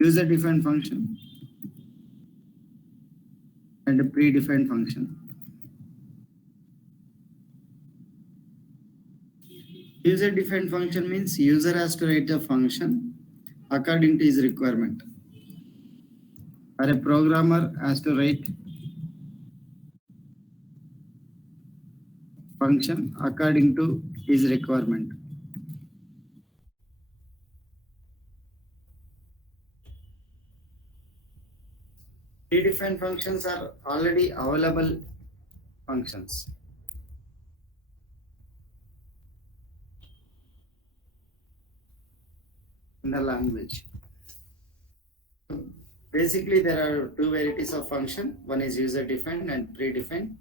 User defined function and a predefined function. User defined function means user has to write a function according to his requirement, or a programmer has to write function according to his requirement. Predefined functions are already available functions. In the language. Basically, there are two varieties of function. One is user defined and predefined.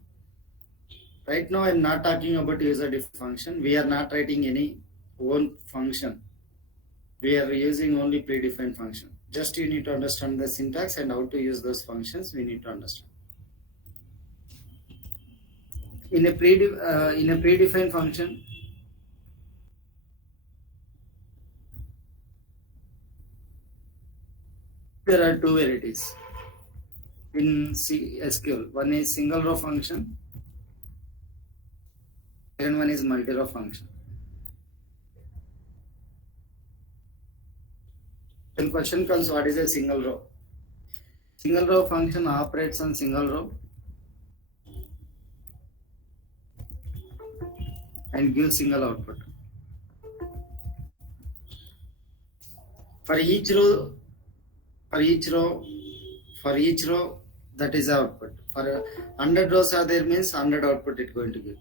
Right now, I'm not talking about user defined function. We are not writing any own function. We are using only predefined function. Just you need to understand the syntax and how to use those functions. We need to understand. In a predefined function, there are two varieties in SQL. One is single row function, and one is multi-row function. When question comes, what is a single row? Single row function operates on single row and gives single output. For each row, that is output. For 100 rows are there means 100 output it going to give.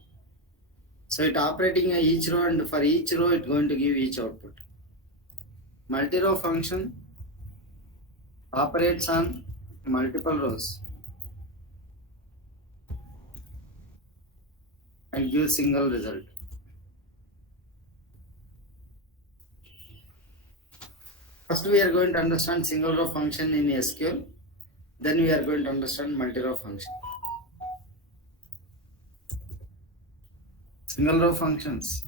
So it operating each row, and for each row it going to give each output. Multi-row function operates on multiple rows and gives single result. First we are going to understand single row function in SQL, then we are going to understand multi-row function. Single row functions.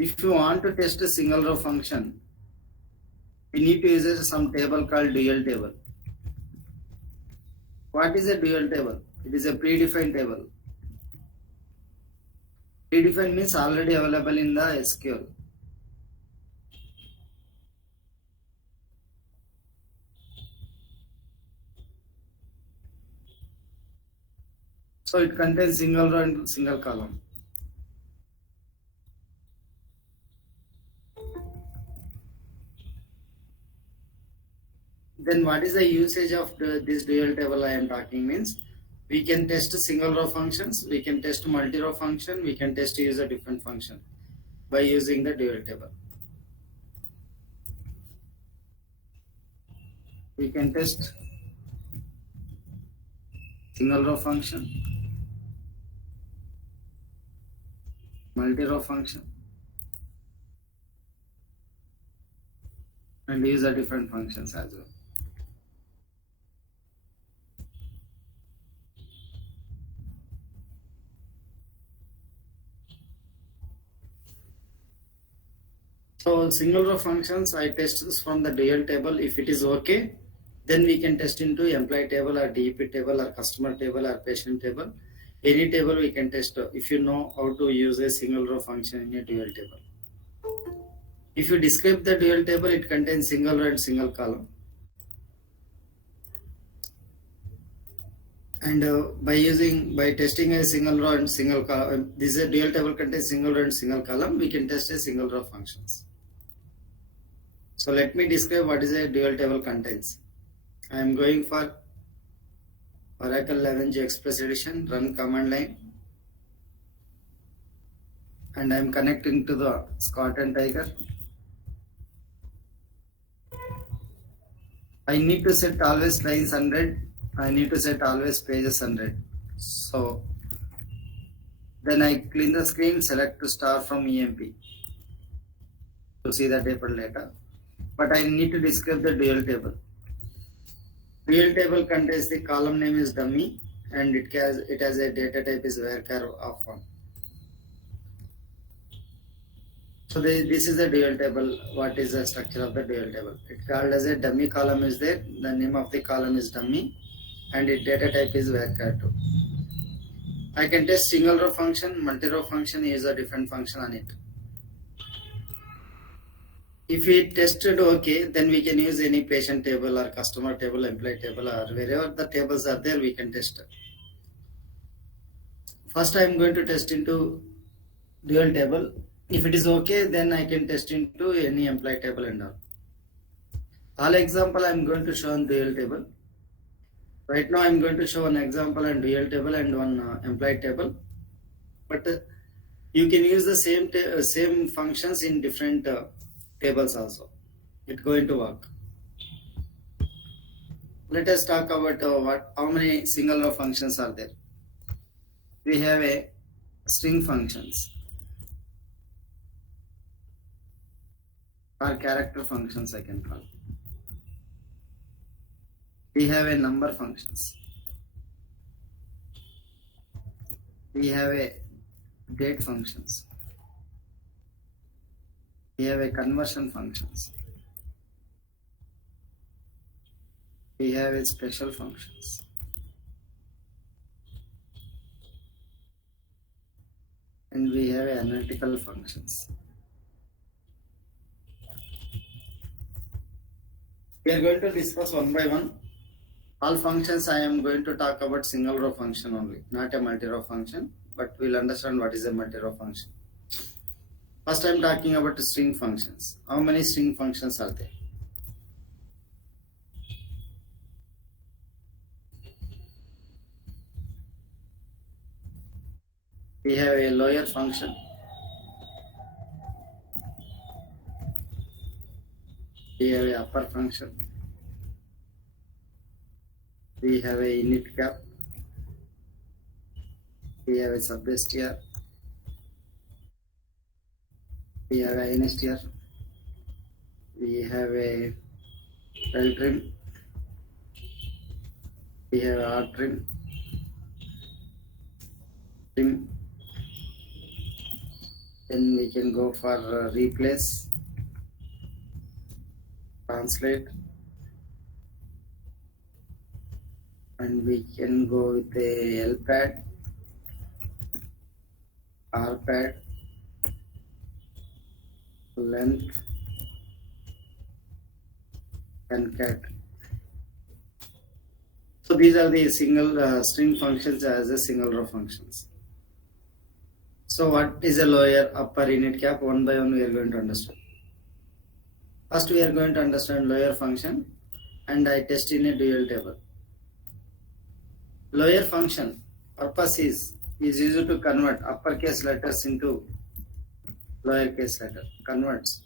If you want to test a single row function, we need to use some table called dual table. What is a dual table? It is a predefined table. Predefined means already available in the SQL. So it contains single row and single column. Then what is the usage of this dual table I am talking means? We can test single row functions, we can test multi-row function, we can test user different function by using the dual table. We can test single row function, multi-row function, and user different functions as well. So single row functions I test this from the dual table. If it is okay, then we can test into employee table or DEP table or customer table or patient table. Any table we can test if you know how to use a single row function in a dual table. If you describe the dual table, it contains single row and single column. And by testing a single row and single column, this is a dual table contains single row and single column, we can test a single row functions. So let me describe what is a dual table contains. I am going for Oracle 11G Express Edition, run command line, and I am connecting to the Scott and Tiger. I need to set always lines 100. I need to set always pages 100. So then I clean the screen, select to star from EMP to see the table later. But I need to describe the dual table. Dual table contains the column name is dummy and it has a data type is varchar of 1. So this is the dual table. What is the structure of the dual table? It called as a dummy column is there. The name of the column is dummy, and its data type is varchar2. I can test single row function, multi row function is a different function on it. If we tested okay, then we can use any patient table or customer table, employee table, or wherever the tables are there, we can test. First, I am going to test into dual table. If it is okay, then I can test into any employee table and all. All example I am going to show on dual table. Right now I am going to show an example on dual table and one employee table. But you can use the same functions in different tables also. It's going to work. Let us talk about how many single row functions are there. We have a string functions or character functions I can call. We have a number functions. We have a date functions. We have a conversion functions. We have a special functions. And we have analytical functions. We are going to discuss one by one. All functions I am going to talk about single row function only, not a multi-row function, but we'll understand what is a multi-row function. First I am talking about string functions. How many string functions are there? We have a lower function. We have a upper function. We have a init cap. We have a substr. We have a instr. We have a L trim. We have R trim. Trim. Then we can go for replace, translate, and we can go with the L pad, R pad, length, and cat. So these are the single string functions as a single row functions. So what is a lower, upper, init cap? One by one we are going to understand. First we are going to understand lower function, and I test in a dual table. Lower function purpose is used to convert uppercase letters into lowercase letter. Converts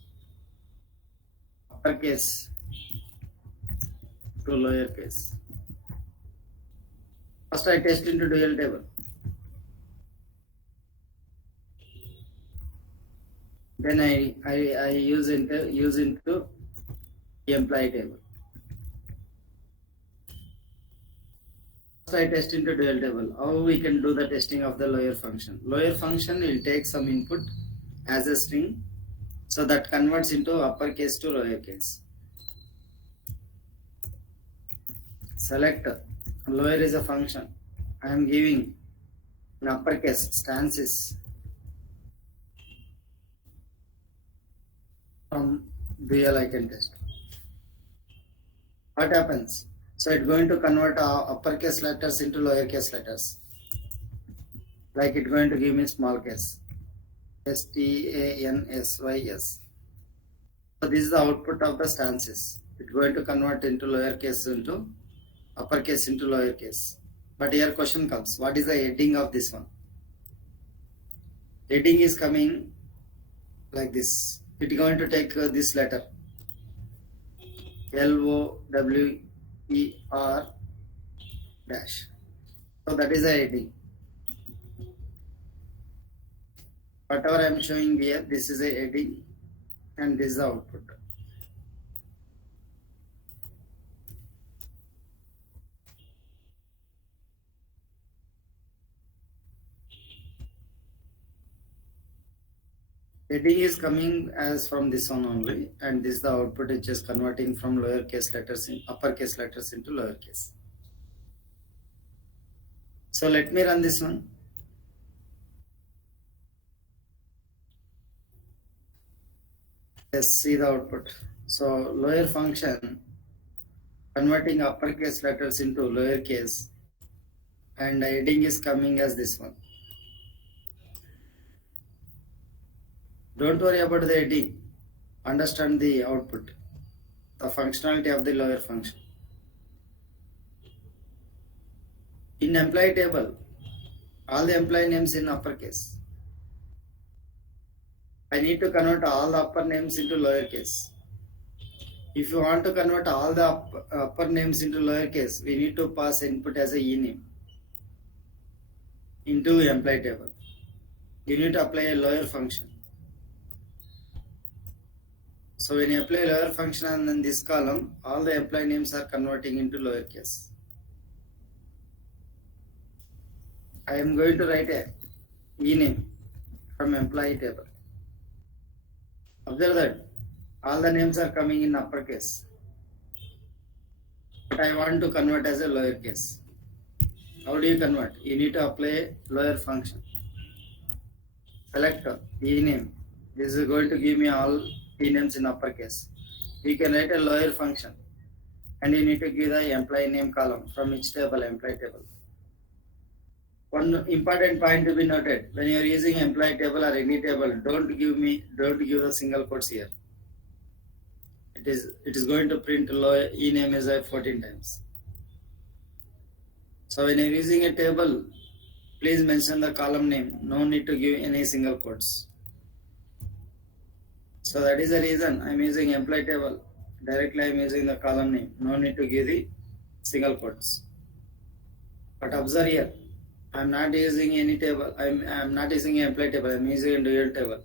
uppercase to lowercase. First I test into dual table. Then I use into employee table. First I test into dual table. How we can do the testing of the lower function? Lower function will take some input as a string, so that converts into uppercase to lowercase. Select lower is a function. I am giving in uppercase stances from dual I can test. What happens? So it's going to convert uppercase letters into lowercase letters. Like it's going to give me small case. STANSYS. So this is the output of the stances. It's going to convert into lowercase into uppercase into lowercase. But here question comes, what is the heading of this one? Heading is coming like this. It's going to take this letter LOWER dash. So that is the heading. Whatever I am showing here, this is a heading and this is the output. Heading is coming as from this one only, and this is the output which is converting from lowercase letters in uppercase letters into lowercase. So let me run this one. Let's see the output. So lower function converting uppercase letters into lowercase, and the heading is coming as this one. Don't worry about the heading. Understand the output, the functionality of the lower function. In employee table, all the employee names in uppercase. I need to convert all the upper names into lowercase. If you want to convert all the upper names into lowercase, we need to pass input as a ename into employee table. You need to apply a lower function. So when you apply lower function and in this column, all the employee names are converting into lowercase. I am going to write a ename from employee table. Observe that all the names are coming in uppercase, but I want to convert as a lowercase. How do you convert? You need to apply lower function. Select ename. This is going to give me all names in uppercase. You can write a lower function, and you need to give the employee name column from which table? Employee table. One important point to be noted: when you are using employee table or any table, don't give the single quotes here. It is going to print ename as 14 times. So when you are using a table, please mention the column name. No need to give any single quotes. So that is the reason I am using employee table. Directly I am using the column name. No need to give the single quotes. But observe here, I am not using any table. I am not using an employee table. I am using a dual table.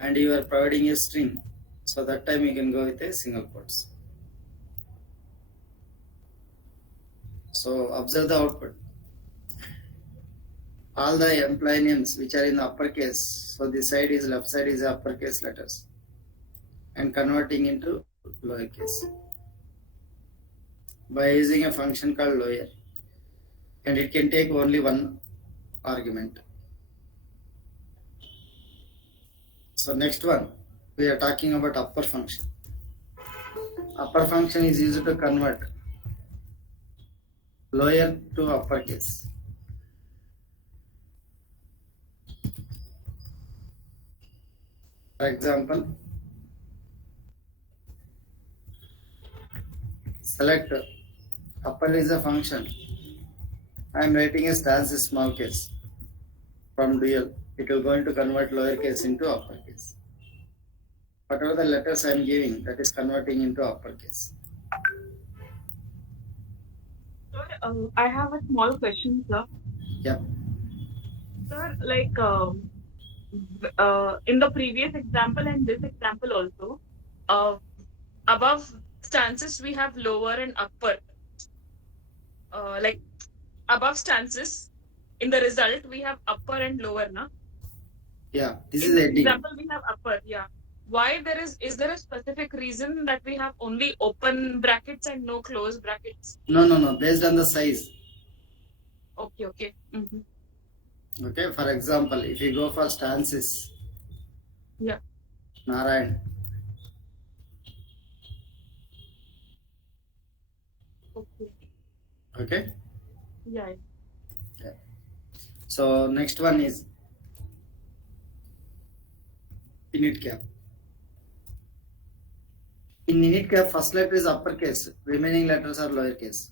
And you are providing a string. So that time you can go with a single quotes. So observe the output. All the employee names which are in uppercase. So this side is left side is uppercase letters, and converting into lowercase by using a function called lower, and it can take only one argument. So next one, we are talking about upper function. Upper function is used to convert lower to uppercase. For example, select upper is a function. I am writing a stance small case from dual. It will going to convert lowercase into uppercase. Whatever the letters I am giving, that is converting into uppercase. Sir, I have a small question, sir. Yeah. Sir, like in the previous example and this example also, above stances we have lower and upper. Like above stances, in the result we have upper and lower, na? Yeah, this In is this heading. example we have upper, yeah. Why is there a specific reason that we have only open brackets and no close brackets? No. Based on the size. Okay. Okay. For example, if you go for stances, Yeah. Narayan. Okay. Okay. Yeah. So next one is init cap. In init cap, first letter is uppercase, remaining letters are lowercase.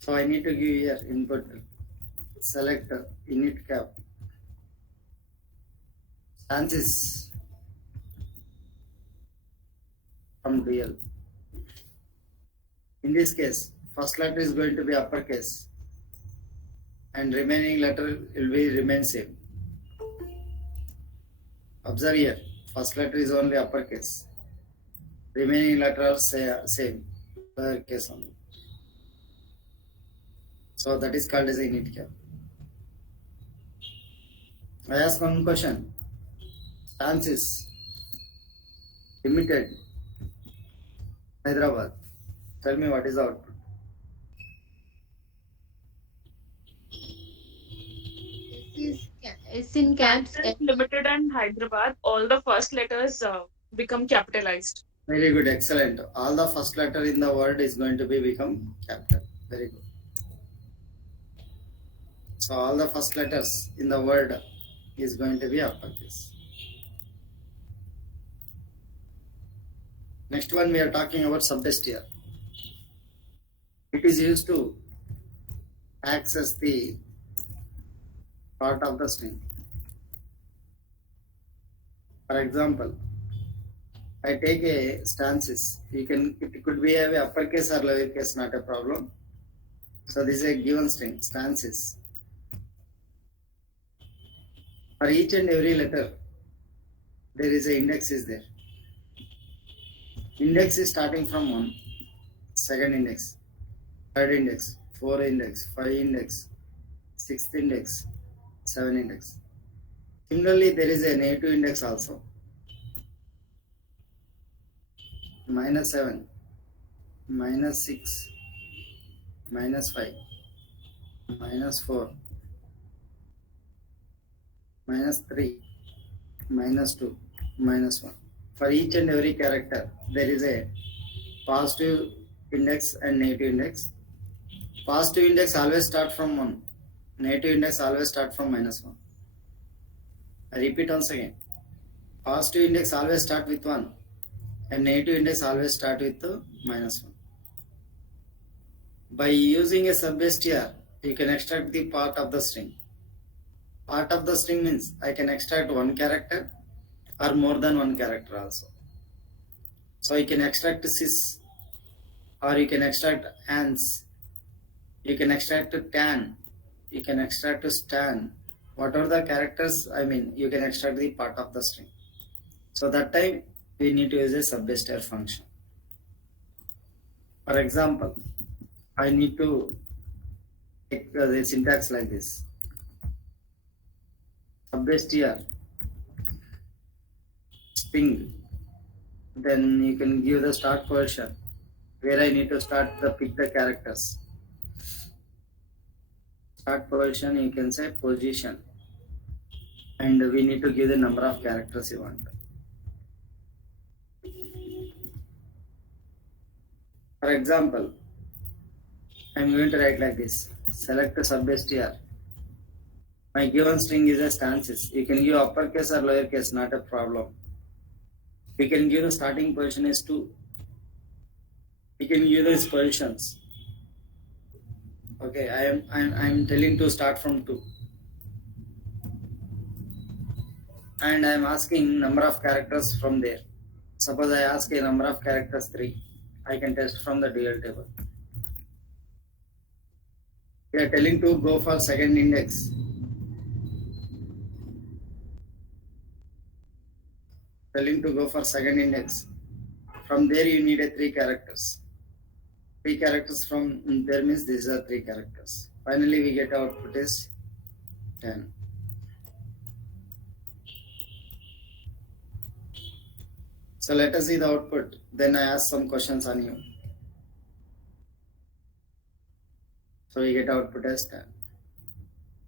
So I need to give here input. Select init cap. Stances from dual. In this case, first letter is going to be uppercase, and remaining letter will be remain same. Observe here, first letter is only uppercase, Remaining letter are same, lowercase only. So that is called as a unit cap. I ask one question. Chances limited Hyderabad. Tell me what is the output. S in caps. Chances Limited and Hyderabad, all the first letters become capitalized. Very good, excellent. All the first letter in the word is going to be become capital. Very good. So all the first letters in the word is going to be uppercase. Next one we are talking about subbestial. It is used to access the part of the string. For example, I take a stances. It could be a uppercase or lowercase, not a problem. So this is a given string, stances. For each and every letter, there is a index is there. Index is starting from 1, second index, third index, 4 index, 5 index, 6th index, 7 index. Similarly, there is a negative index also. -7, -6, -5, -4, -3, -2, -1. For each and every character, there is a positive index and negative index. Positive index always start from 1. Negative index always start from -1. I repeat once again. Positive index always start with 1 and negative index always start with -1. By using a subbestial, you can extract the part of the string. Part of the string means I can extract one character or more than one character also. So you can extract cis, or you can extract ans, you can extract tan, you can extract stan. Whatever the characters, you can extract the part of the string. So that time we need to use a subbestial function. For example, I need to take the syntax like this. Subbestial string. Then you can give the start position where I need to pick the characters. Start position, you can say position, and we need to give the number of characters you want. For example, I am going to write like this. Select a subbestial. My given string is a stances. You can give uppercase or lowercase, not a problem. We can give the starting position is 2. We can give these positions. Okay, I am telling to start from 2. And I am asking number of characters from there. Suppose I ask a number of characters 3. I can test from the dual table. We are telling to go for second index. Telling to go for second index. From there you need a 3 characters. 3 characters from there means these are 3 characters. Finally we get output is 10. So let us see the output. Then I ask some questions on you. So we get output as 10.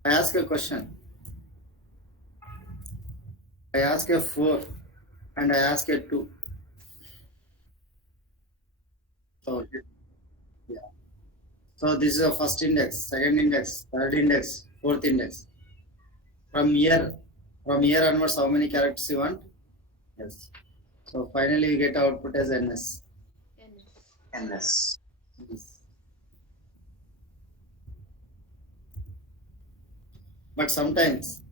I ask a question. I ask a 4 and I ask a 2. So yeah. So this is the first index, second index, third index, fourth index. From here onwards, how many characters you want? Yes. So finally we get output as NS. NS. Yes. But sometimes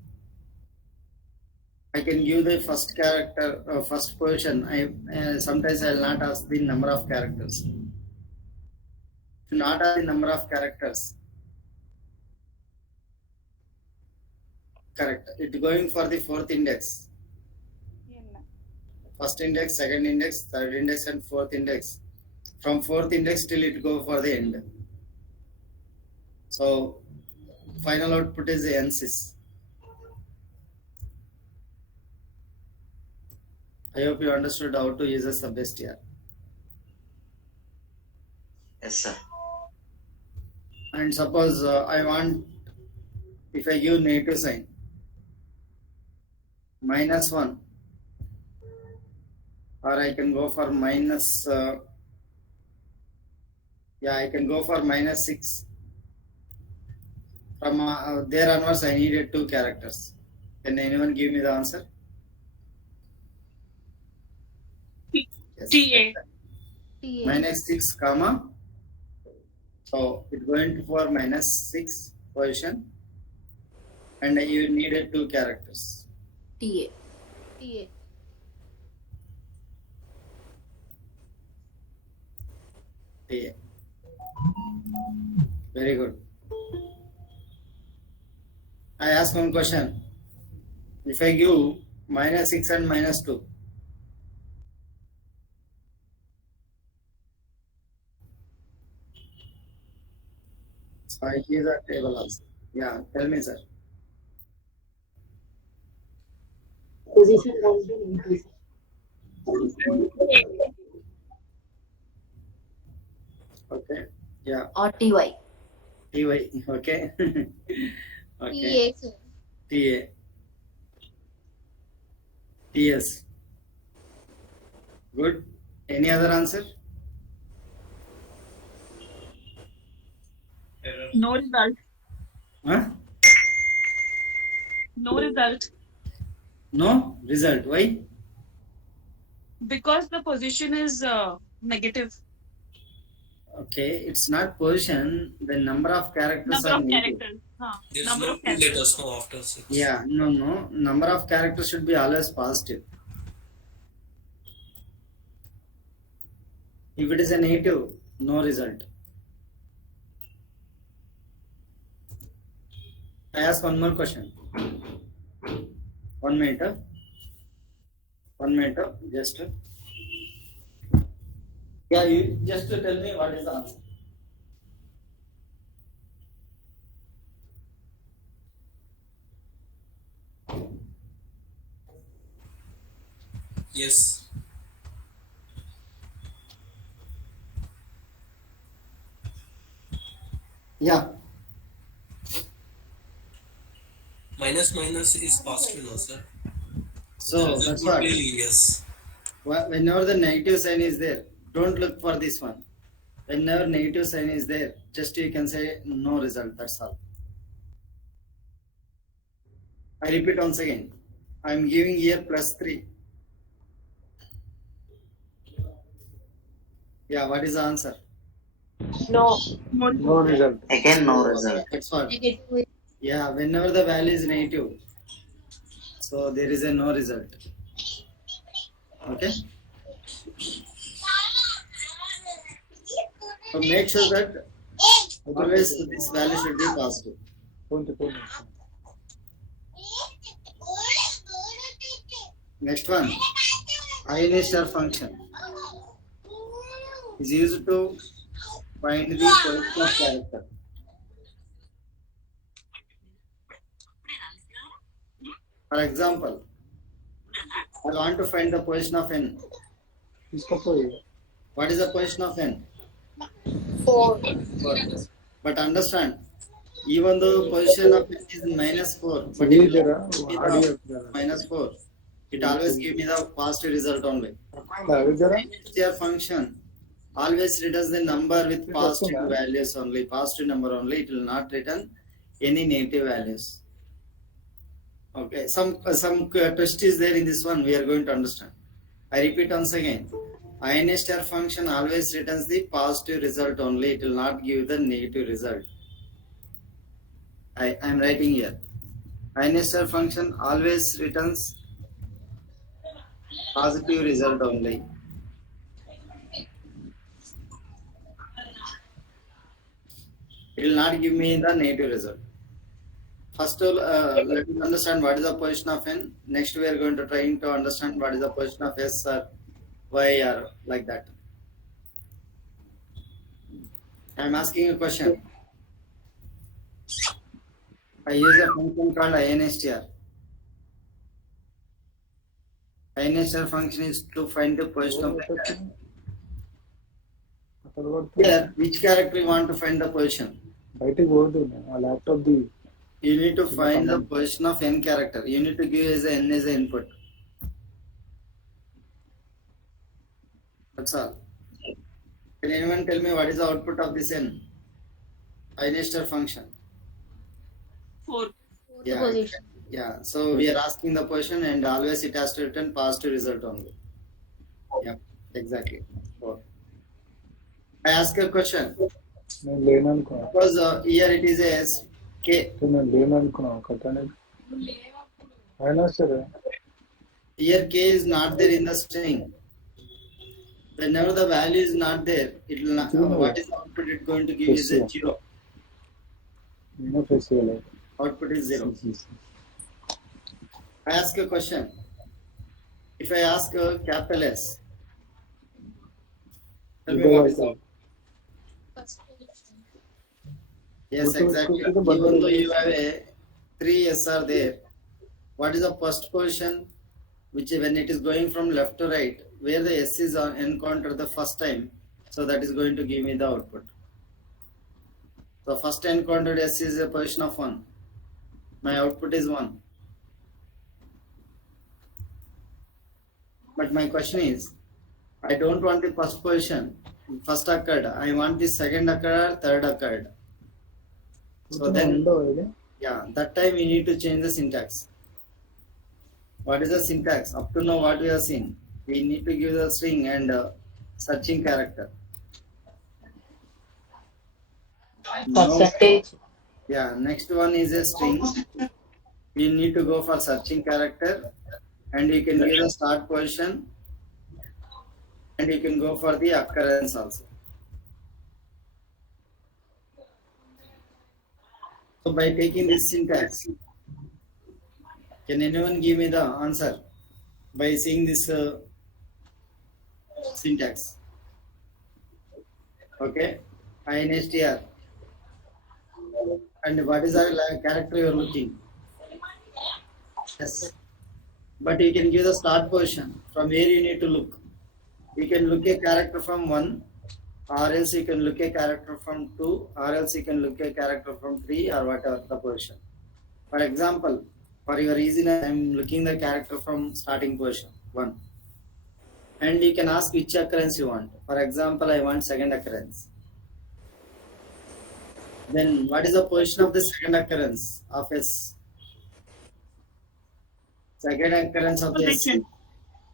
I can give the first character, first position. Sometimes I will not ask the number of characters. Not ask the number of characters. Correct. It going for the fourth index. first index, second index, third index, and fourth index. From fourth index till it go for the end. So final output is ANSYS. I hope you understood how to use a subbase here. Yes, sir. And suppose I want, if I give negative sign, -1, or I can go for minus, I can go for -6. From there onwards, I needed 2 characters. Can anyone give me the answer? Yes. TA. -6, comma. So it's going for -6 position, and you needed 2 characters. TA. TA. Very good. I ask one question. If I give -6 and -2, so I give the table also. Yeah, tell me, sir. Position has been increased. Okay. Yeah. Or TY. TY. Okay. Okay. TA, sir. TA. TS. Good. Any other answer? No result. Huh? No result. No result. Why? Because the position is negative. Okay, it's not position. The number of characters Number are of negative. characters. There's Number no of two characters. letters no after 6. Yeah, no. Number of characters should be always positive. If it is a negative, no result. I ask one more question. 1 minute. 1 minute. Just. Yeah, you just tell me what is the answer. Yes. Yeah. Minus is positive, no, sir. So Result that's would what. be yes. Whenever the negative sign is there, don't look for this one. Whenever negative sign is there, just you can say no result. That's all. I repeat once again. I am giving here +3. Yeah, what is the answer? No. No result. Again, no result. That's what. Negative. Yeah, whenever the value is negative, so there is a no result. Okay. So make sure that always this value should be positive. Next one, ionistar function is used to find the position of character. For example, I want to find the position of n. What is the position of n? 4. 4. But understand, even though position of n is -4, but it -4, it always give me the positive result only. Their function always returns the number with positive values only, positive number only. It will not return any negative values. Okay, some twist is there in this one. We are going to understand. I repeat once again. Ionistar function always returns the positive result only. It will not give the negative result. I am writing here. Ionistar function always returns positive result only. It will not give me the negative result. First, let us understand what is the position of n. Next, we are going to trying to understand what is the position of s or y or like that. I am asking a question. I use a function called instr. Instr function is to find the position of the character. Here, which character you want to find the position? బయటికి పోదు ఆ laptop the You need to find the position of n character. You need to give as a n as an input. That's all. Can anyone tell me what is the output of this n? Instr function. 4. Yeah. Position. Yeah. So we are asking the position and always it has to return positive result only. Yeah. Exactly. So, I ask a question. నేను లేను అనుకున్నా Because here it is as k. నేను లేను అనుకున్నా ఒకటానికి అయినా సరే Here k is not there in the string. Whenever the value is not there, it will not, what is the output it going to give is a 0. నేనే face చేయలేదు Output is 0. I ask a question. If I ask capital S, tell me what is the output. Yes, exactly. Even though you have a 3 S are there, what is the first position which when it is going from left to right, where the S is encountered the first time, so that is going to give me the output. So first encountered S is a position of 1. My output is 1. But my question is, I don't want the first position, first occurred. I want the second occurred, third occurred. So then, ఉండవు ఇది yeah, that time we need to change the syntax. What is the syntax? Up to now, what we have seen, we need to give the string and searching character. Now, Percentage. yeah, next one is a string. We need to go for searching character, and you can give the start position, and you can go for the occurrence also. So by taking this syntax, can anyone give me the answer by seeing this syntax? Okay, instr. And what is our character you are looking? Yes. But you can give the start position from where you need to look. You can look a character from 1, or else you can look a character from 2, or else you can look a character from 3, or whatever the position. For example, for your easiness, I am looking the character from starting position 1. And you can ask which occurrence you want. For example, I want second occurrence. Then what is the position of the second occurrence of S? Second occurrence of the S. Position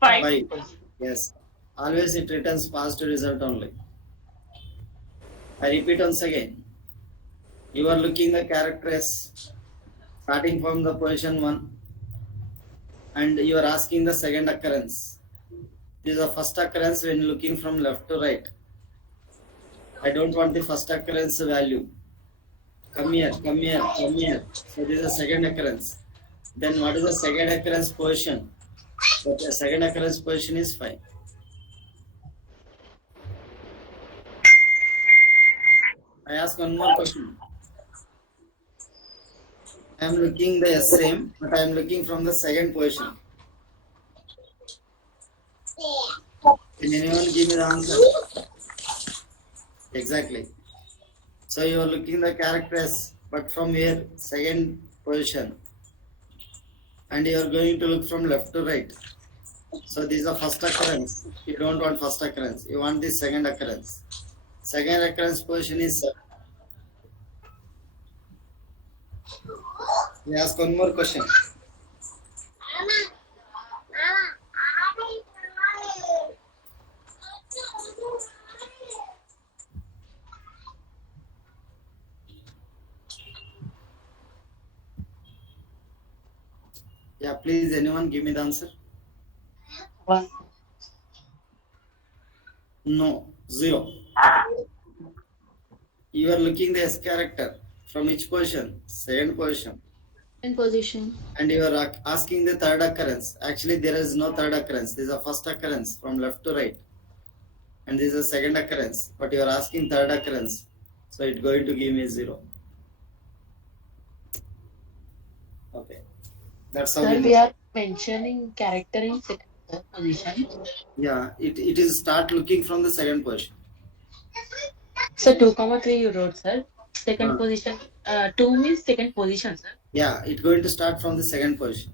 5. 5. Yes. Always it returns positive result only. I repeat once again. You are looking the character S starting from the position 1 and you are asking the second occurrence. This is the first occurrence when looking from left to right. I don't want the first occurrence value. Come here, come here, come here. So this is the second occurrence. Then what is the second occurrence position? But the second occurrence position is 5. I ask one more question. I am looking the same, but I am looking from the second position. Can anyone give me the answer? Exactly. So you are looking the characters, but from here, second position. And you are going to look from left to right. So this is the first occurrence. You don't want first occurrence. You want the second occurrence. Second occurrence position is 7. We ask one more question. Yeah, please, anyone give me the answer? 1. No, 0. You are looking the S character. From which position? Second position. In position. And you are asking the third occurrence. Actually, there is no third occurrence. This is a first occurrence from left to right, and this is a second occurrence. But you are asking third occurrence, so it's going to give me 0. Okay, that's how Sir, we we do. are mentioning character in second position. Yeah, it is start looking from the second position. So 2, 3 you wrote, sir. Second Uh, position. 2 means second position, sir. yeah, it's going to start from the second position.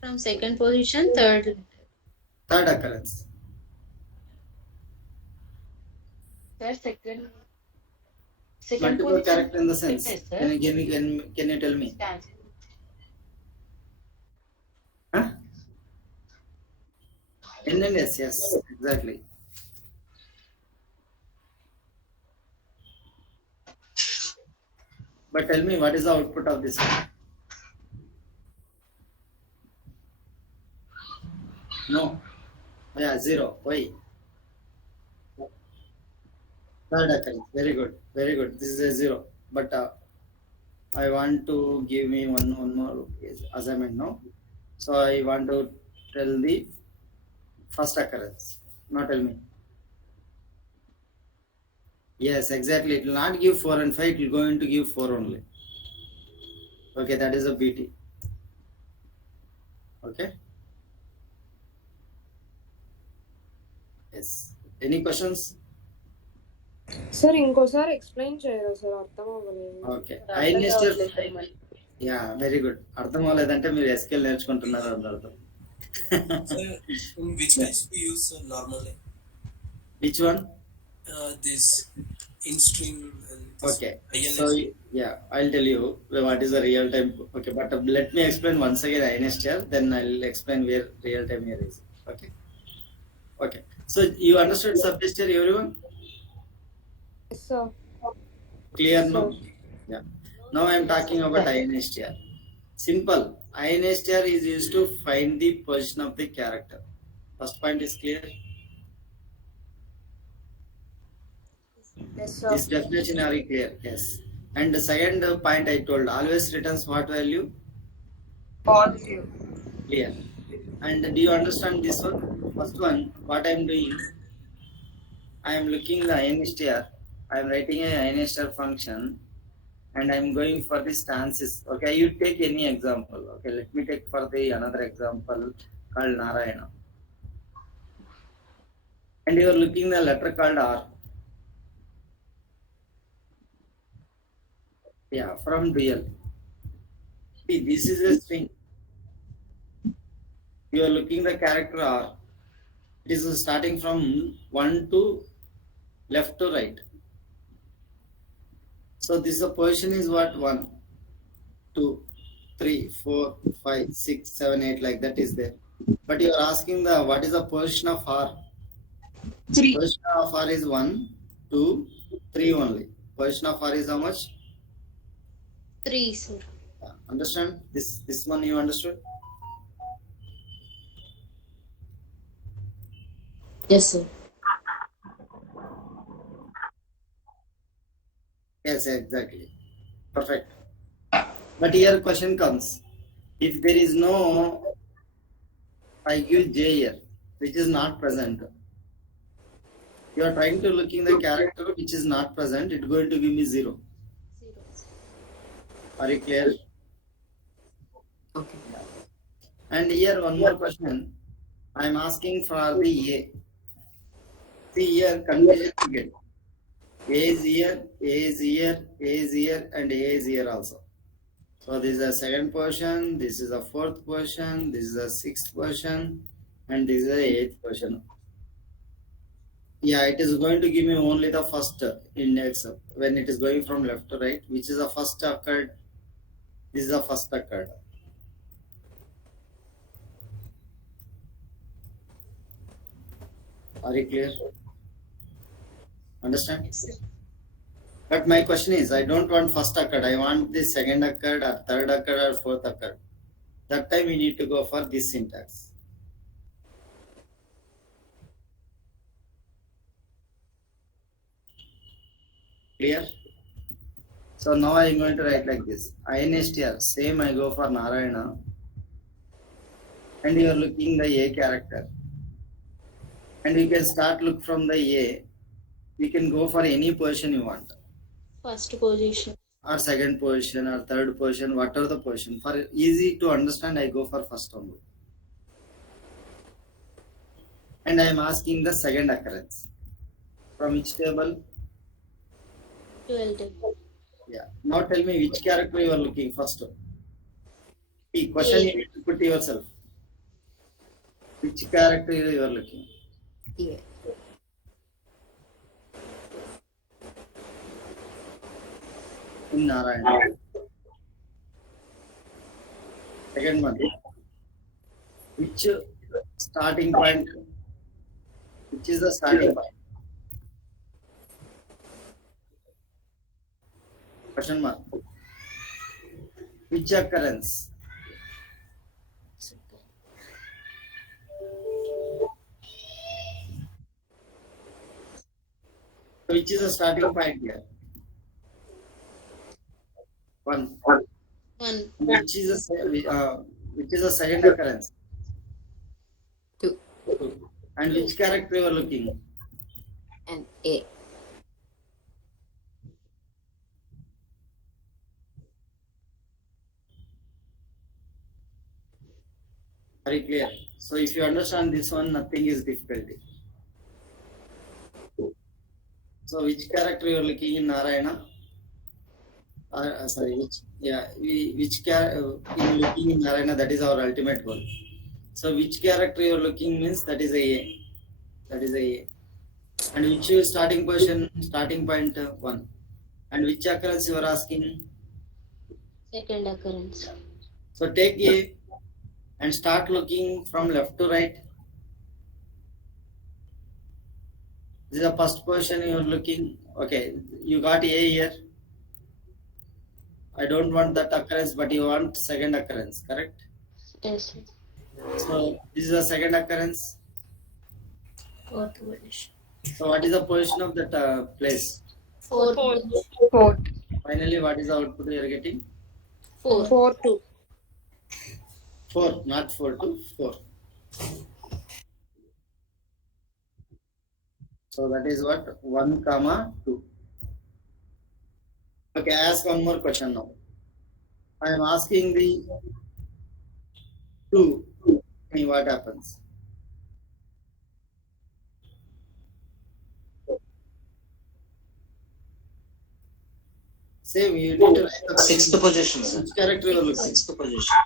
From second position, third. Third occurrence. Sir, second Multiple position. character in the sense. Yes, sir. Can you tell me? Stands. Huh? NNS, yes, exactly. But tell me, what is the output of this one? No. Yeah, 0. Why? Third occurrence. Very good. Very good. This is a 0. But I want to give me one more assignment now. So I want to tell the first occurrence. Now tell me. Yes, exactly. It will not give 4 and 5. It will going to give 4 only. Okay, that is a BT. Okay. Yes. Any questions? Sir ఇంకోసారి explain చేయరా sir అర్థం అవ్వలేదు okay ఐఎన్ఎస్టర్ yeah very good అర్థం అవ్వలేదంటే మీరు SQL నేర్చుకుంటున్నారు అని అర్థం. Sir, in which case we use normally which one? this in string and this Okay, INS. so yeah, I'll tell you what is a real time. Okay, but let me explain once again INSTR, then I'll explain where real time here is. Okay, okay. So you understood subgesture, everyone? Sir Clear Yes, now? sir. Yeah. Now I am talking about INSTR. Simple. INSTR is used to find the position of the character. First point is clear. Yes, sir. This definition are clear? Yes. And the second point I told always returns what value? Positive. Clear. And do you understand this one? First one, what I am doing, I am looking the INSTR. I am writing a INSTR function and I am going for the stances. Okay, you take any example. Okay, let me take for the another example called Narayana. And you are looking the letter called R. Yeah, from dual. See, this is a string. You are looking the character R. It is starting from 1 to left to right. So this position is what? 1, 2, 3, 4, 5, 6, 7, 8 like that is there. But you are asking the what is the position of R? 3. Position of R is 1, 2, 3 only. Position of R is how much? 3, sir. Understand? This one you understood? Yes, sir. Yes, exactly. Perfect. But here question comes. If there is no, I give J here, which is not present. You are trying to looking the character which is not present, it's going to give me 0. Are you clear? Okay. And here one more question. I am asking for the A. See here, confusion you get. A is here, A is here, A is here, and A is here also. So this is the second portion, this is the fourth portion, this is the sixth portion, and this is the eighth portion. Yeah, it is going to give me only the first index when it is going from left to right, which is the first occurred. This is the first occurred. Are you clear? Understand? Yes, sir. But my question is, I don't want first occurred. I want the second occurred or third occurred or fourth occurred. That time we need to go for this syntax. Clear? So now I am going to write like this. INSTR, same I go for Narayana. And you are looking the A character. And you can start look from the A. You can go for any position you want. First position. Or second position or third position, whatever the position. For easy to understand, I go for first only. And I am asking the second occurrence. From which table? 12 table. Yeah. Now tell me which character you are looking first. The question you need to put yourself. Which character you are looking? Yeah. In Narayana. Second one. Which starting point? Which is the starting point? Question mark. Which occurrence? Which is the starting point here? One. One. Which is the second occurrence? Two. And which character you are looking? And A. Very clear. So if you understand this one, nothing is difficulty. So which character you are looking in Narayana? Sorry, which character in looking in Narayana? That is our ultimate goal. So which character you are looking means that is A. That is A. And which starting position, starting point 1. And which occurrence you are asking? Second occurrence. So take A and start looking from left to right. This is the first position you are looking. Okay, you got A here. I don't want that occurrence, but you want second occurrence, correct? Yes. So this is the second occurrence. Fourth position. So what is the position of that place? Fourth. Four. Finally, what is the output you are getting? 4. 4 2. 4, not 4 to 4. So that is what 1, comma 2. Okay, ask one more question now. I am asking the 2. What happens? Same, you need to write the Sixth position, sir. which character you are looking. Sixth position.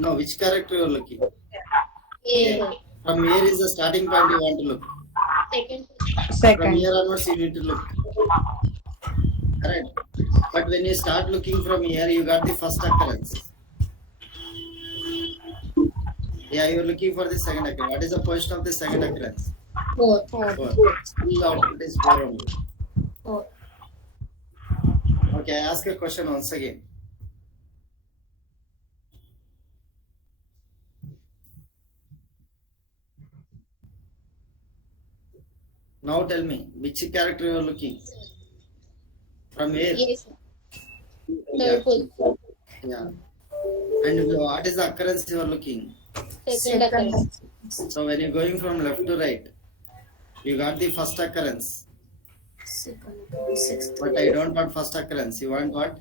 No, which character you are looking. A. From here is the starting point you want to look. Second. From Second. here onwards you need to look. Correct. But when you start looking from here, you got the first occurrence. Yeah, you are looking for the second occurrence. What is the position of the second occurrence? 4. 4. Still the output is 4 only. 4. Okay, I ask a question once again. Now tell me, which character you are looking? From here? Yes. Yeah. Third position. Yeah. And what is the occurrence you are looking? Second occurrence. So when you're going from left to right, you got the first occurrence. Second occurrence. Sixth. But I don't want first occurrence. You want what?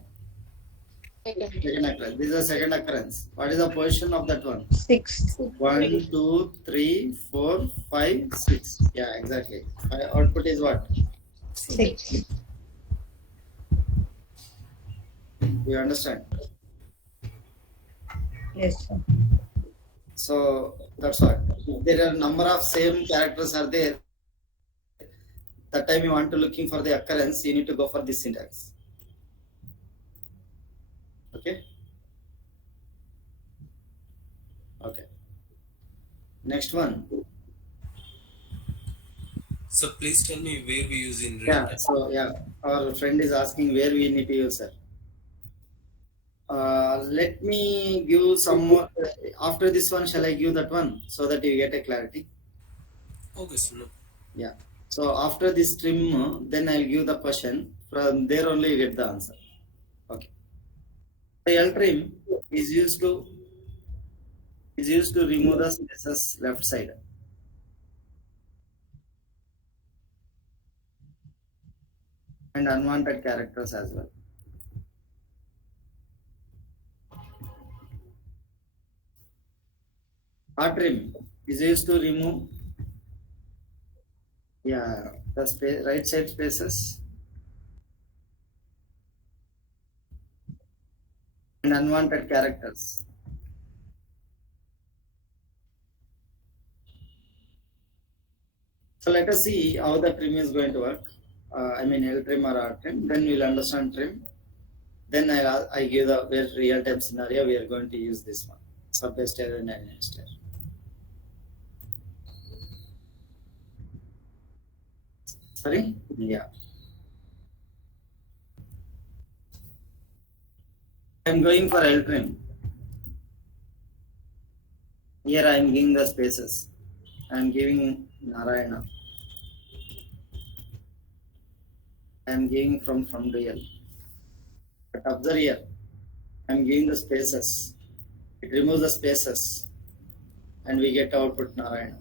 Second. Second occurrence. This is the second occurrence. What is the position of that one? 6. 1, 2, 3, 4, 5, 6. Yeah, exactly. My output is what? 6. You understand? Yes, sir. So that's what. If there are number of same characters are there, that time you want to looking for the occurrence, you need to go for this syntax. Okay. Okay. Next one. So please tell me where we use in real Yeah. time. So yeah, our friend is asking where we need to use it. Let me give some more. After this one, shall I give that one so that you get a clarity? Okay, so no. Yeah. So after this trim, then I'll give the question. From there only you get the answer. Okay. The L trim is used to remove the spaces left side. And unwanted characters as well. R trim is used to remove the right side spaces and unwanted characters. So let us see how the trim is going to work. I mean L trim or R trim. Then we'll understand trim. Then I give the where real time scenario we are going to use this one. Surface stair and inline stair. Sorry? Yeah. I'm going for L trim. Here I am giving the spaces. I am giving Narayana. I am giving from real. But observe here. I am giving the spaces. It removes the spaces. And we get output Narayana.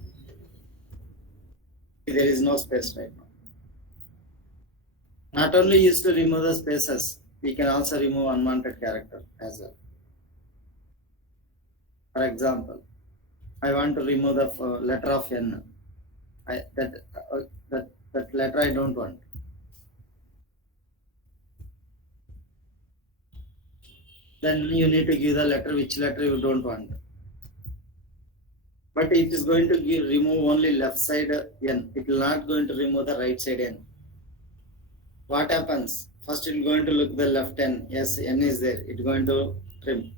There is no space right now. Not only used to remove the spaces, we can also remove unwanted character as well. For example, I want to remove the letter of N. That letter I don't want. Then you need to give the letter which letter you don't want. But it is going to remove only left side N. It will not going to remove the right side N. What happens? First it is going to look the left N. Yes, N is there. It is going to trim.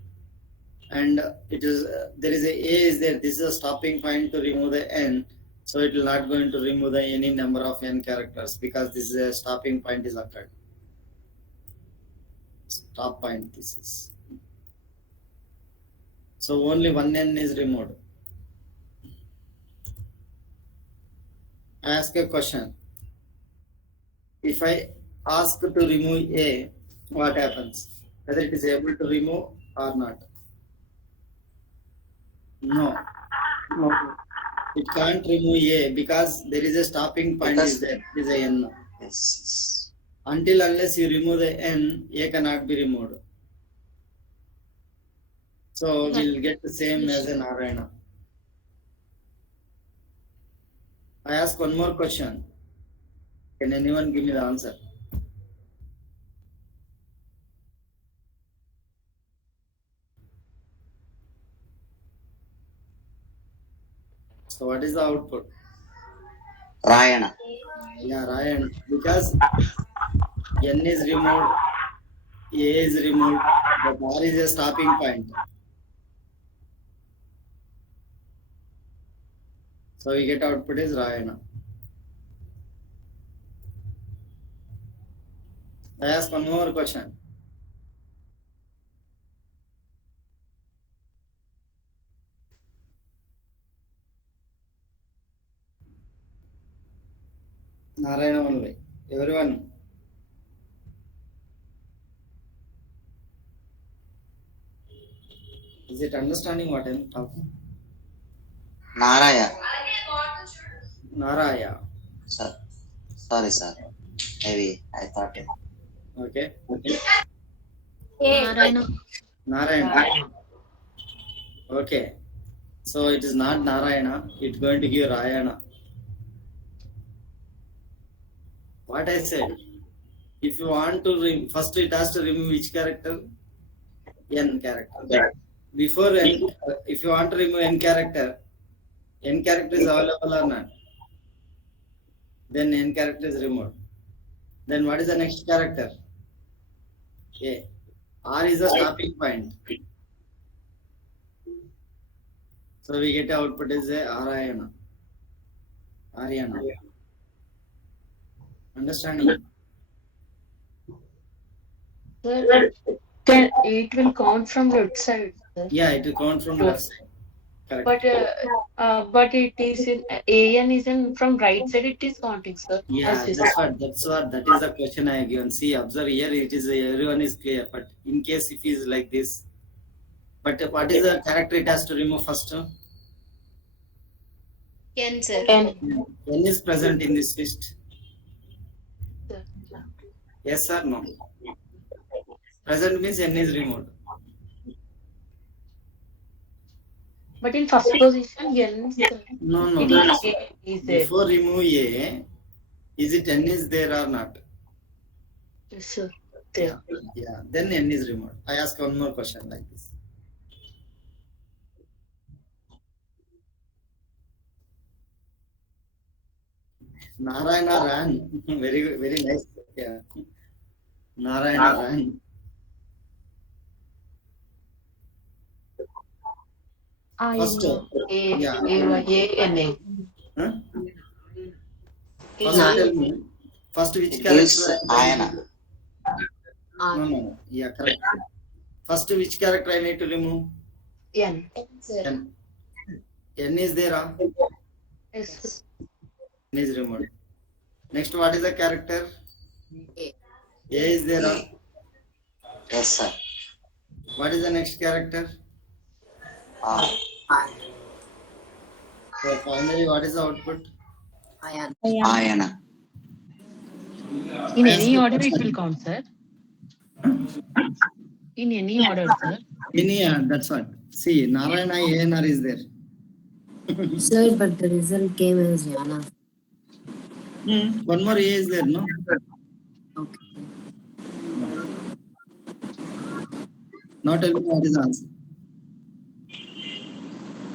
And it is there is a is there. This is a stopping point to remove the N. So it will not going to remove any number of N characters because this is a stopping point is occurred. Stop point this is. So only one N is removed. I ask a question. If I ask to remove A, what happens? Whether it is able to remove or not? No. It can't remove A because there is a stopping point is there. It is a N. Yes. Until unless you remove the N, A cannot be removed. So we'll get the same as an Narayana. I ask one more question. Can anyone give me the answer? So what is the output? Rayana. Yeah, Ryan. Because N is removed, A is removed, but R is a stopping point. So we get output is Rayana. I ask one more question. Narayana only. Everyone. Is it understanding what I am talking? Naraya. Naraya. Sir. Sorry, sir. Maybe I thought it. Okay. Narayana. Narayana. Okay. So it is not Narayana. It's going to give Rayana. What I said. If you want to first it has to remove which character? N character. Yeah. Before N, if you want to remove N character is available or not? Then N character is removed. Then what is the next character? A. R is the stopping point. So we get output is a Aryana. Understanding? Sir, it will count from left side. Sir. Yeah, it will count from left side. Correct. But it is in AN is in from right side. It is counting, sir. Yeah, As you that's said. what. That is the question I have given. See, observe here. It is everyone is clear. But in case if is like this, but what is the character it has to remove first? N, sir. N. N is present in this list. Sir. Yes or no? Present means N is removed. But in first position, N, sir. No, no. It is A is there. Before remove A, is it N is there or not? Yes, sir. Yeah, There. yeah. Then N is removed. I ask one more question like this. Narayana ran. Very, very nice. Yeah. Narayana ran. First, yeah. A. Huh? First, tell me. First, which Gives character? Ayana. No, no. Yeah, correct. First, which character I need to remove? N. N, sir. N. N is there. Yes. N is removed. Next, what is the character? A. A is there. Yes, sir. What is the next character? R. So finally, what is the output? Ion. Ayana. In Yes, any sir. order, it will count, sir. In any order, sir. That's what. See, Narayana ANR is there. Sir, but the result came as Yana. One more A is there, no? Okay. Now tell me what is the answer.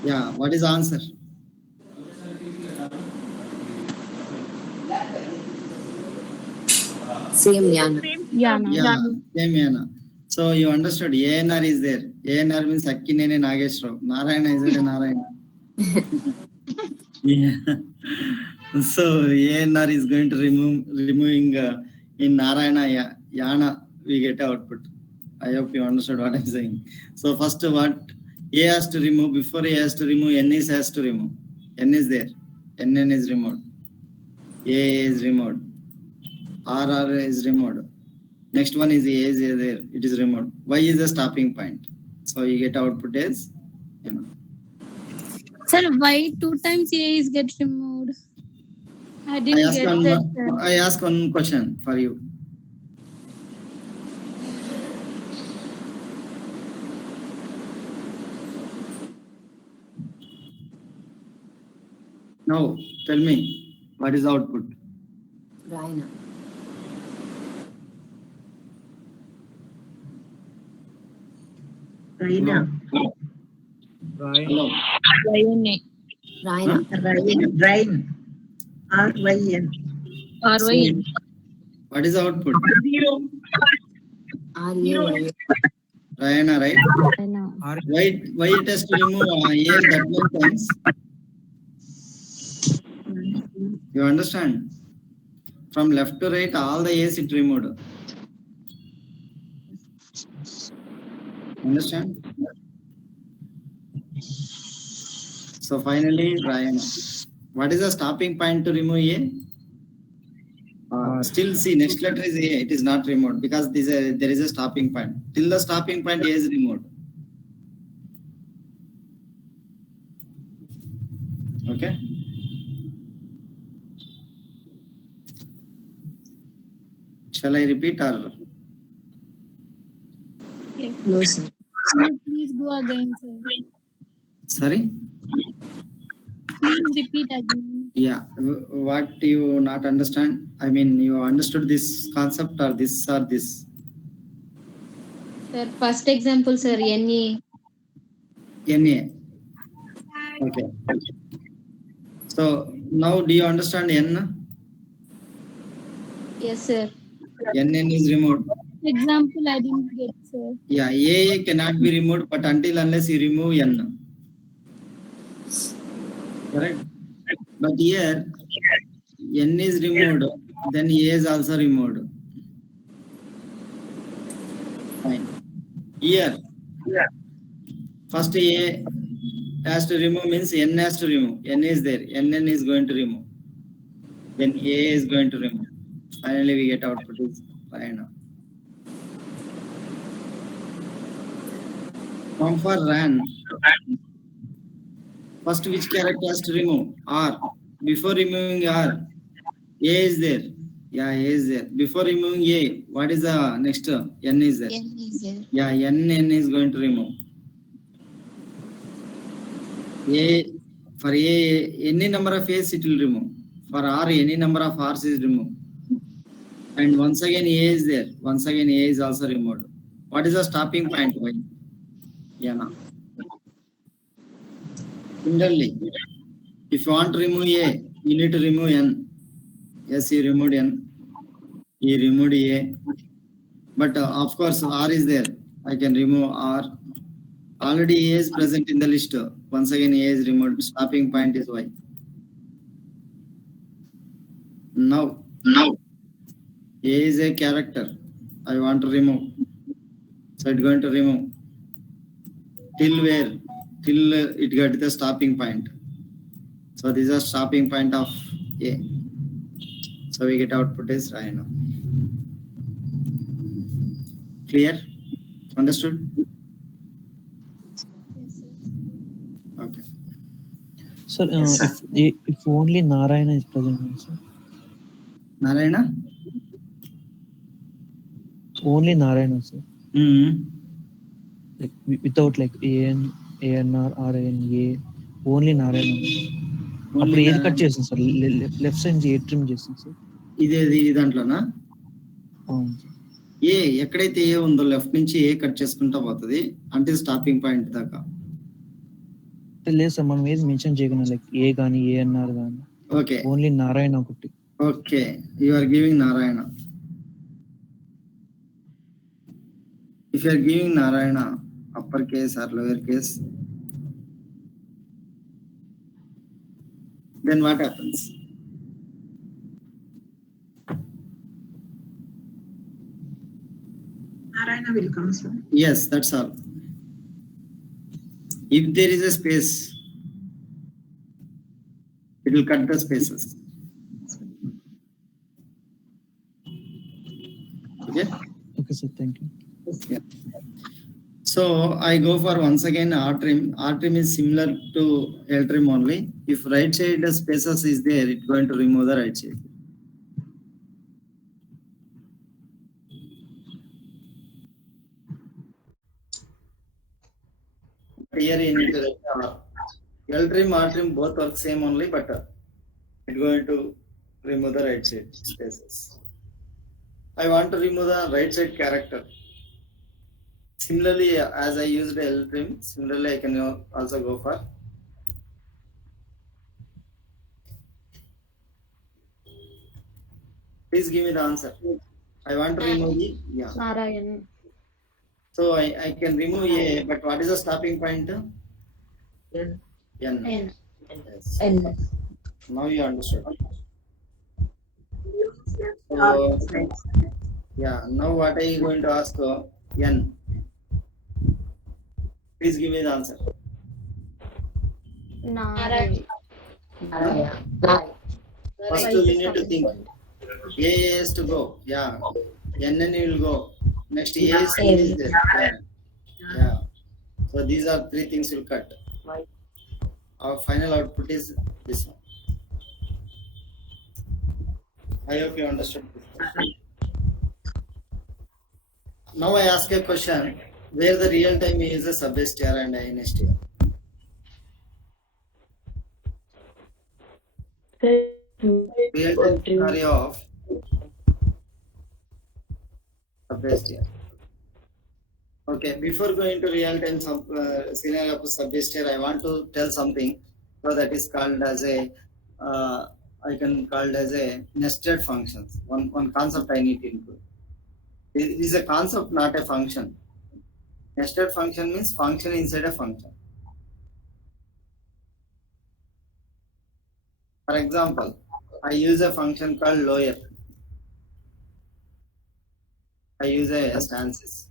Yeah, what is the answer? Same Yana. Yeah, same Yana. So you understood ANR is there. ANR means Akkinene Nageshrao. Narayana is there, Narayana. Yeah. So ANR is going to removing in Narayana Yana, we get output. I hope you understood what I'm saying. So first what A has to remove, before A has to remove, N has to remove. N is there. NN is removed. A is removed. RR is removed. Next one is A is there. It is removed. Y is the stopping point. So you get output as, Sir, why 2 times A is get removed? I didn't get that. Sir. I ask one question for you. Now tell me what is the output? Raina. Hello. Hello. YNA. Raina. Rain. RYN. RYN. What is the output? R-A-Y. Rayana, right? I know. Why it has to remove A that many times? You understand? From left to right, all the A's it removed. Understand? So finally, Rayana. What is the stopping point to remove A? Still see, next letter is A. It is not removed because there is a stopping point. Till the stopping point, A is removed. Okay. Shall I repeat or? No, sir. Please go again, sir. Sorry? Please repeat again. Yeah. What do you not understand? I mean, you understood this concept or this or this? Sir, first example, sir, NA. NA. Okay. So now do you understand N? Yes, sir. NN is removed. Example, I didn't get, sir. Yeah, A cannot be removed, but until unless you remove N. Correct? But here, N is removed, then A is also removed. Fine. Here, first A has to remove means n has to remove. N is there. Nn is going to remove. Then A is going to remove. Finally, we get output is fine. Now for run, first which character has to remove? R. Before removing R, A is there. Yeah, A is there. Before removing A, what is the next? N is there. N is there. Yeah, N is going to remove. A, for A, any number of A's it will remove. For R, any number of R's is removed. And once again A is there. Once again A is also removed. What is the stopping point? Why? Yeah, no. Similarly, if you want to remove A, you need to remove N. Yes, you removed N. You removed A. But of course, R is there. I can remove R. Already A is present in the list. Once again, A is removed. Stopping point is Y. Now, A is a character. I want to remove. So it's going to remove. Till where? Till it got the stopping point. So this is a stopping point of A. So we get output is right now. Clear? Understood? Okay. Sir, if only Narayana is present, sir. Narayana? Only Narayana, sir. Like without like AN, ANR, RAN, A, only Narayana. అప్పుడు ఏది cut చేసింది sir left side ఏ trim చేసింది sir ఇది దాంట్లోనా అవును ఏ ఎక్కడైతే ఏ ఉందో left నుంచి ఏ cut చేసుకుంటా పోతుంది అంటే స్టాపింగ్ పాయింట్ దాకా లేదు సార్ మనం ఏది మెన్షన్ చేయకుండా లైక్ ఏ కానీ ఏఎన్ఆర్ కానీ ఓకే ఓన్లీ నారాయణ ఒకటి okay you are giving Narayana if you are giving Narayana upper case or lower case then what happens? Narayana will come, sir. Yes, that's all. If there is a space, it will cut the spaces. Okay? Okay, sir. Thank you. Yeah. So I go for once again R trim. R trim is similar to L trim only. If right side spaces is there, it's going to remove the right side. Here you need to write R. L trim, R trim both work same only, but it's going to remove the right side spaces. I want to remove the right side character. Similarly, as I used L trim, similarly I can also go for please give me the answer. I want to remove the Narayan. So I can remove A, but what is the stopping point? N. N. Yes. N. Now you understood. So, yeah, now what are you going to ask? N. Please give me the answer. Narayan. First you need to think. A is to go. Yeah. NN will go. Next A is there. Yeah. So these are three things will cut. Our final output is this one. I hope you understood this. Now I ask a question where the real time is a sub-STR and INSTR. Real time scenario of sub-STR. Okay, before going to real time scenario of sub-STR, I want to tell something. So that is called as a I can call it as a nested functions. One concept I need to include. It is a concept, not a function. Nested function means function inside a function. For example, I use a function called lower. I use a stances.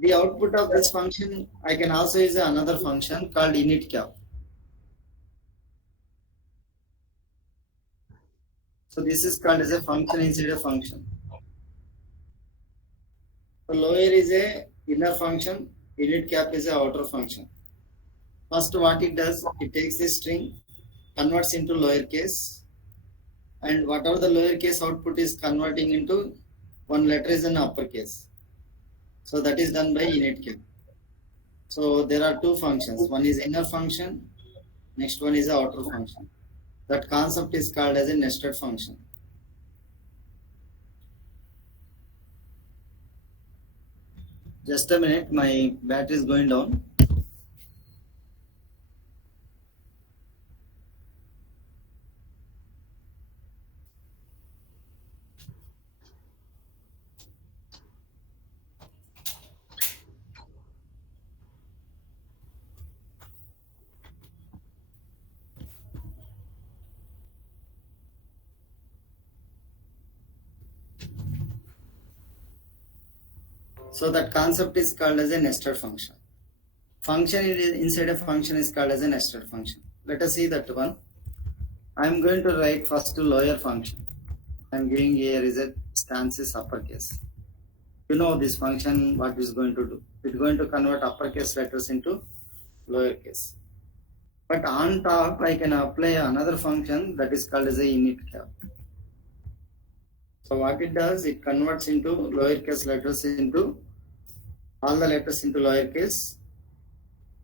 The output of this function, I can also use another function called init cap. So this is called as a function inside a function. So lower is a inner function, init cap is a outer function. First, what it does, it takes this string, converts into lowercase, and whatever the lowercase output is converting into one letter is an uppercase. So that is done by init cap. So there are two functions. One is inner function, next one is the outer function. That concept is called as a nested function. Just a minute, my battery is going down. So that concept is called as a nested function. Function inside a function is called as a nested function. Let us see that one. I am going to write first to lower function. I am giving here is a stance is uppercase. You know this function what is going to do. It's going to convert uppercase letters into lowercase. But on top I can apply another function that is called as a init cap. So what it does, it converts into lowercase letters into all the letters into lowercase,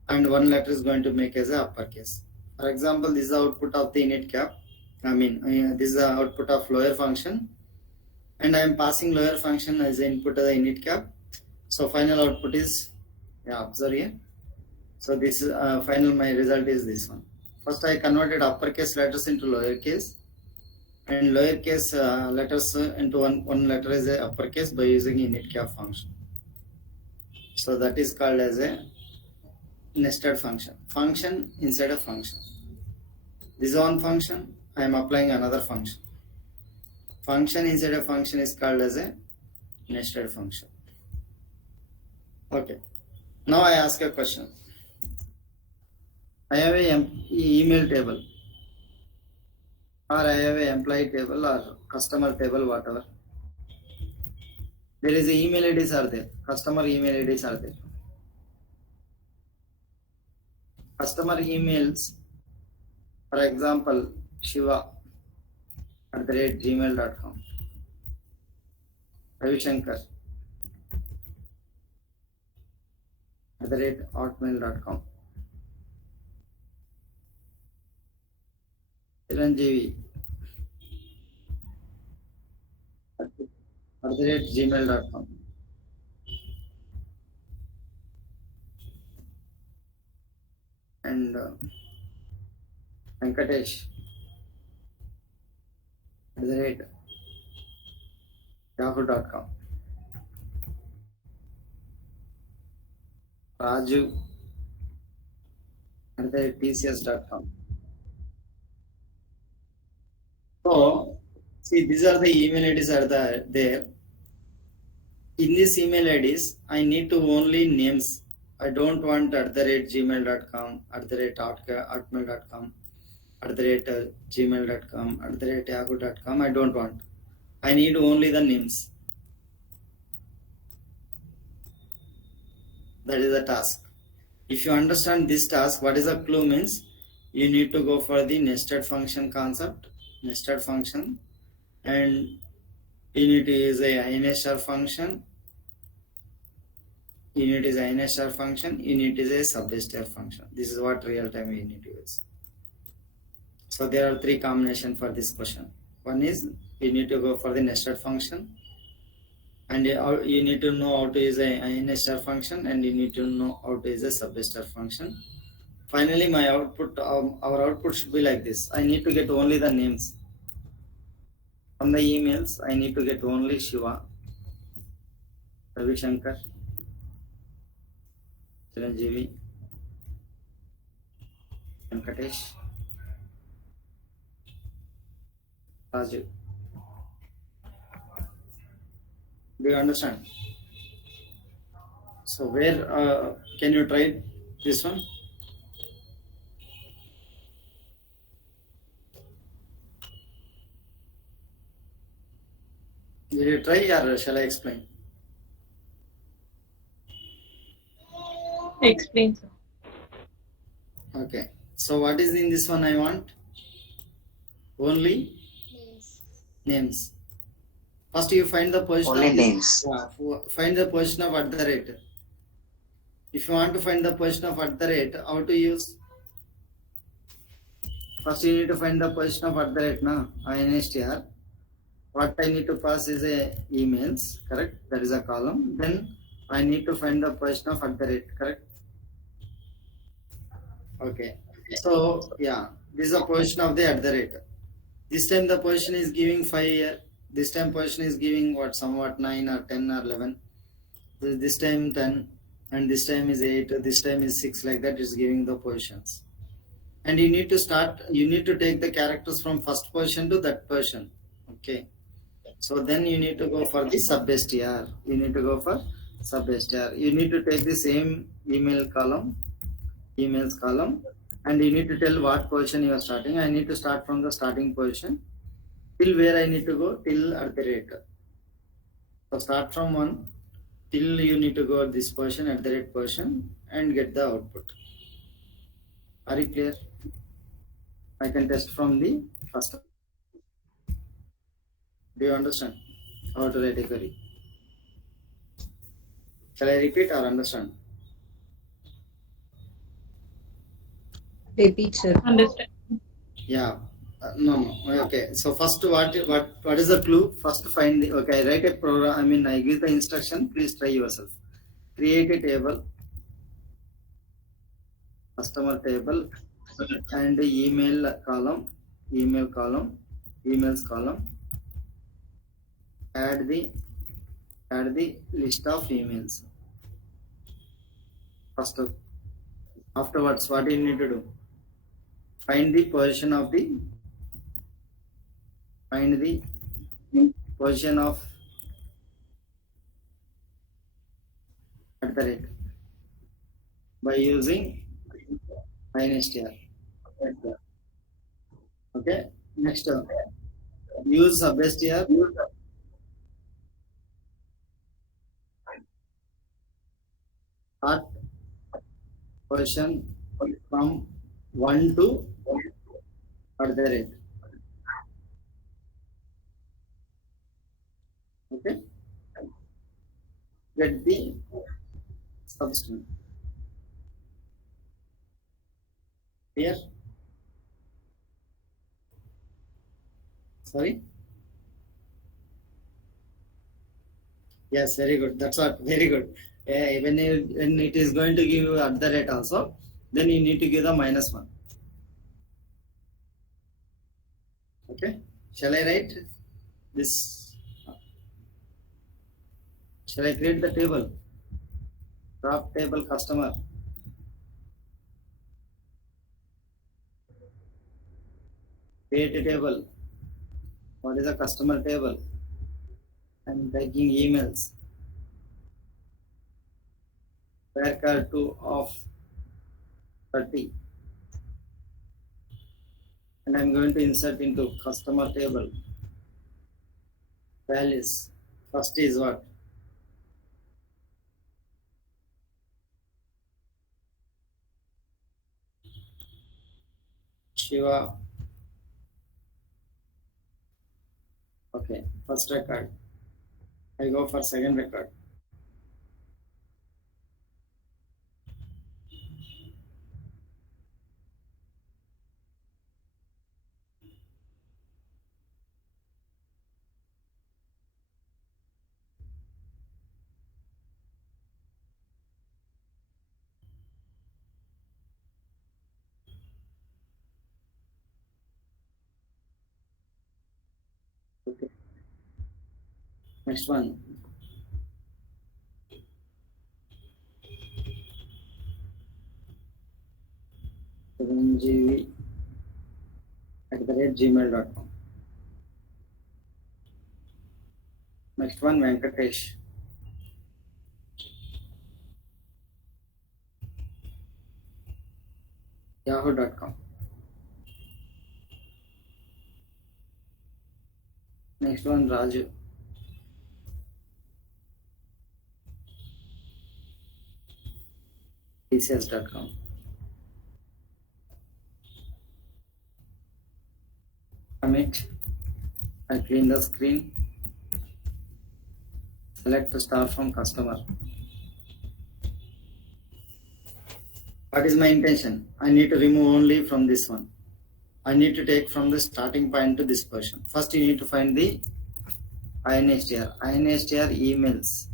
and one letter is going to make as a uppercase. For example, this is the output of the init cap. This is the output of lower function, and I am passing lower function as the input of the init cap. So final output is, observe here. So this is final, my result is this one. First I converted uppercase letters into lowercase, and lowercase letters into one letter is a uppercase by using init cap function. So that is called as a nested function. Function inside a function. This is one function, I am applying another function. Function inside a function is called as a nested function. Okay. Now I ask a question. I have a email table, or I have a employee table or customer table, whatever. There is a email IDs are there. Customer email IDs are there. Customer emails, for example, shiva@gmail.com, ravishankar@hotmail.com, chiranjeevi@gmail.com, and Venkatesh@yahoo.com, Raju@tcs.com. So, see, these are the email IDs are there. In these email IDs, I need to only names. I don't want @gmail.com, @hotmail.com, @gmail.com, @yahoo.com. I don't want. I need only the names. That is the task. If you understand this task, what is the clue means? You need to go for the nested function concept, nested function, and you need to use a INSR function. Unit is INSR function, unit is a sub-star function. This is what real time we need to use. So there are three combinations for this question. One is you need to go for the nested function, and you need to know how to use a INSR function, and you need to know how to use a sub-star function. Finally, my output, our output should be like this. I need to get only the names. From the emails, I need to get only Shiva, Ravishankar, Chiranjeevi, Venkatesh, Raju. Do you understand? So where can you try this one? Will you try or shall I explain? Explain, sir. Okay. So what is in this one I want? Only names. First you find the position Only of this. names. Yeah, find the position of at the rate. If you want to find the position of at the rate, how to use? First you need to find the position of at the rate, na? INSTR. What I need to pass is a emails, correct? That is a column. Then I need to find the position of at the rate, correct? Okay. So yeah, this is a position of the at the rate. This time the position is giving 5. This time position is giving what, somewhat 9 or 10 or 11. This time 10, and this time is 8. This time is 6. Like that is giving the positions. And you need to start. You need to take the characters from first position to that position. Okay. So then you need to go for the sub-str. You need to go for sub-str. You need to take the same emails column, and you need to tell what position you are starting. I need to start from the starting position till where I need to go, till at the rate. So start from 1 till you need to go at this position, at the rate position, and get the output. Are you clear? I can test from the first. Do you understand how to write a query? Shall I repeat or understand? Repeat, sir. Understand. Yeah. No. Okay. So first, what is the clue? First, find the. Okay. I write a program. I mean, I give the instruction. Please try yourself. Create a table, customer table, and email column, emails column. Add the list of emails. First, afterwards, what you need to do? Find the position of at the rate by using -str. Okay. Next, use sub-str. Start position from 1 to at the rate. Okay. Get the substring. Here. Sorry. Yes, very good. That's what. Very good. When it is going to give you at the rate also, then you need to give the -1. Okay. Shall I write this? Shall I create the table? Drop table customer. Create a table. What is a customer table? I'm taking emails. Varchar 2 of 30. And I'm going to insert into customer table. Values. First is what? Shiva. Okay, first record. I go for second record. Okay. Next one. gmail.com. Next one, Venkatesh. yahoo.com. Next one, Raju. tcs.com. Commit. I clean the screen. Select star from customer. What is my intention? I need to remove only from this one. I need to take from the starting point to this person. First, you need to find the INSTR emails,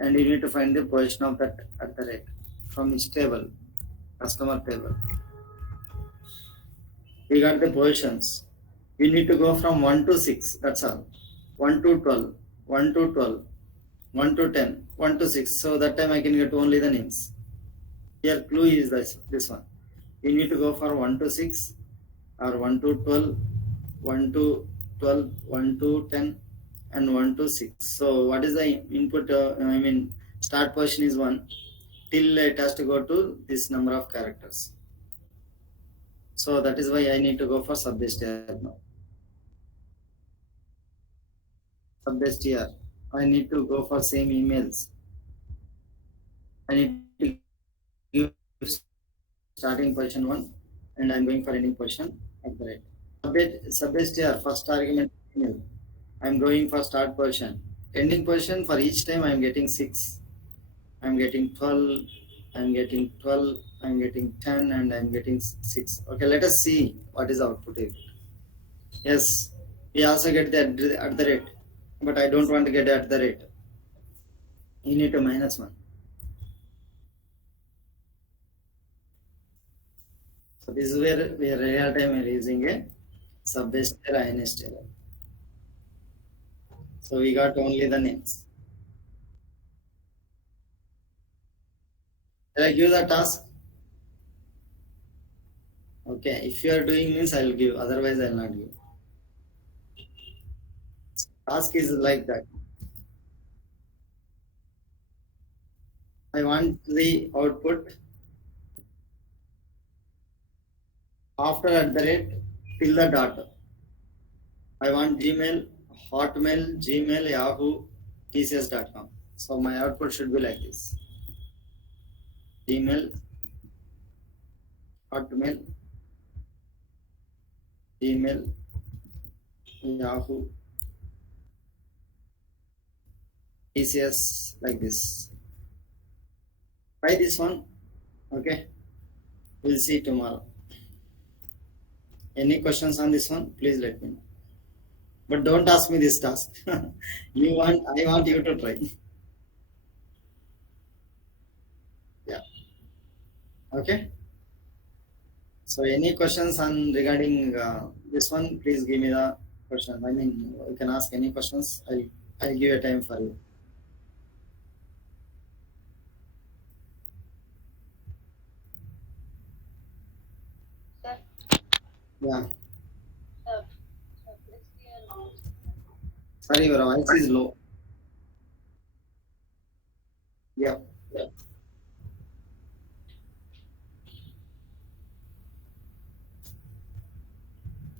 and you need to find the position of that at the rate from each table, customer table. We got the positions. You need to go from 1 to 6. That's all. 1 to 12, 1 to 12, 1 to 10, 1 to 6. So that time I can get only the names. Here clue is this one. You need to go for 1 to 6 or 1 to 12, 1 to 12, 1 to 10 and 1 to 6. So what is the input? Start position is 1 till it has to go to this number of characters. So that is why I need to go for sub-str now. Sub-str. I need to go for same emails. I need to give starting position 1 and I'm going for any position at the rate. Sub-str first argument email. I'm going for start position. Ending position for each time I'm getting 6. I'm getting 12. I'm getting 12. I'm getting 10 and I'm getting 6. Okay, let us see what is output here. Yes, we also get the at the rate, but I don't want to get at the rate. You need to minus 1. So this is where we are real time are using a sub-str INSTR. So we got only the names. Shall I give the task? Okay, if you are doing means I will give, otherwise I will not give. Task is like that. I want the output after at the rate till the dot. I want Gmail, Hotmail, Gmail, Yahoo, tcs.com. So my output should be like this. Gmail, Hotmail, Gmail, Yahoo, TCS, like this. Try this one. Okay. We'll see tomorrow. Any questions on this one? Please let me know. But don't ask me this task. I want you to try. Yeah. Okay. So any questions on regarding this one? Please give me the question. I mean, you can ask any questions. I'll give a time for you. Yeah. Sorry, your voice is low. Yeah. Yeah.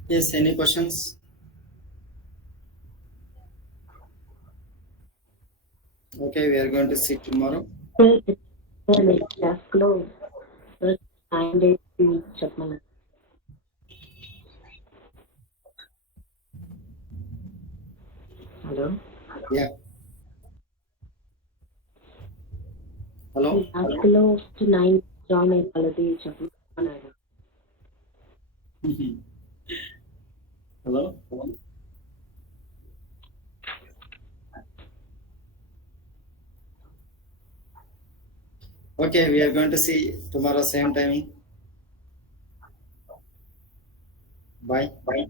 Yes, any questions? Okay, we are going to see tomorrow. Hello. Yeah. Hello. Hello. 9 join already. Hello. Okay, we are going to see tomorrow same timing. Bye. Bye.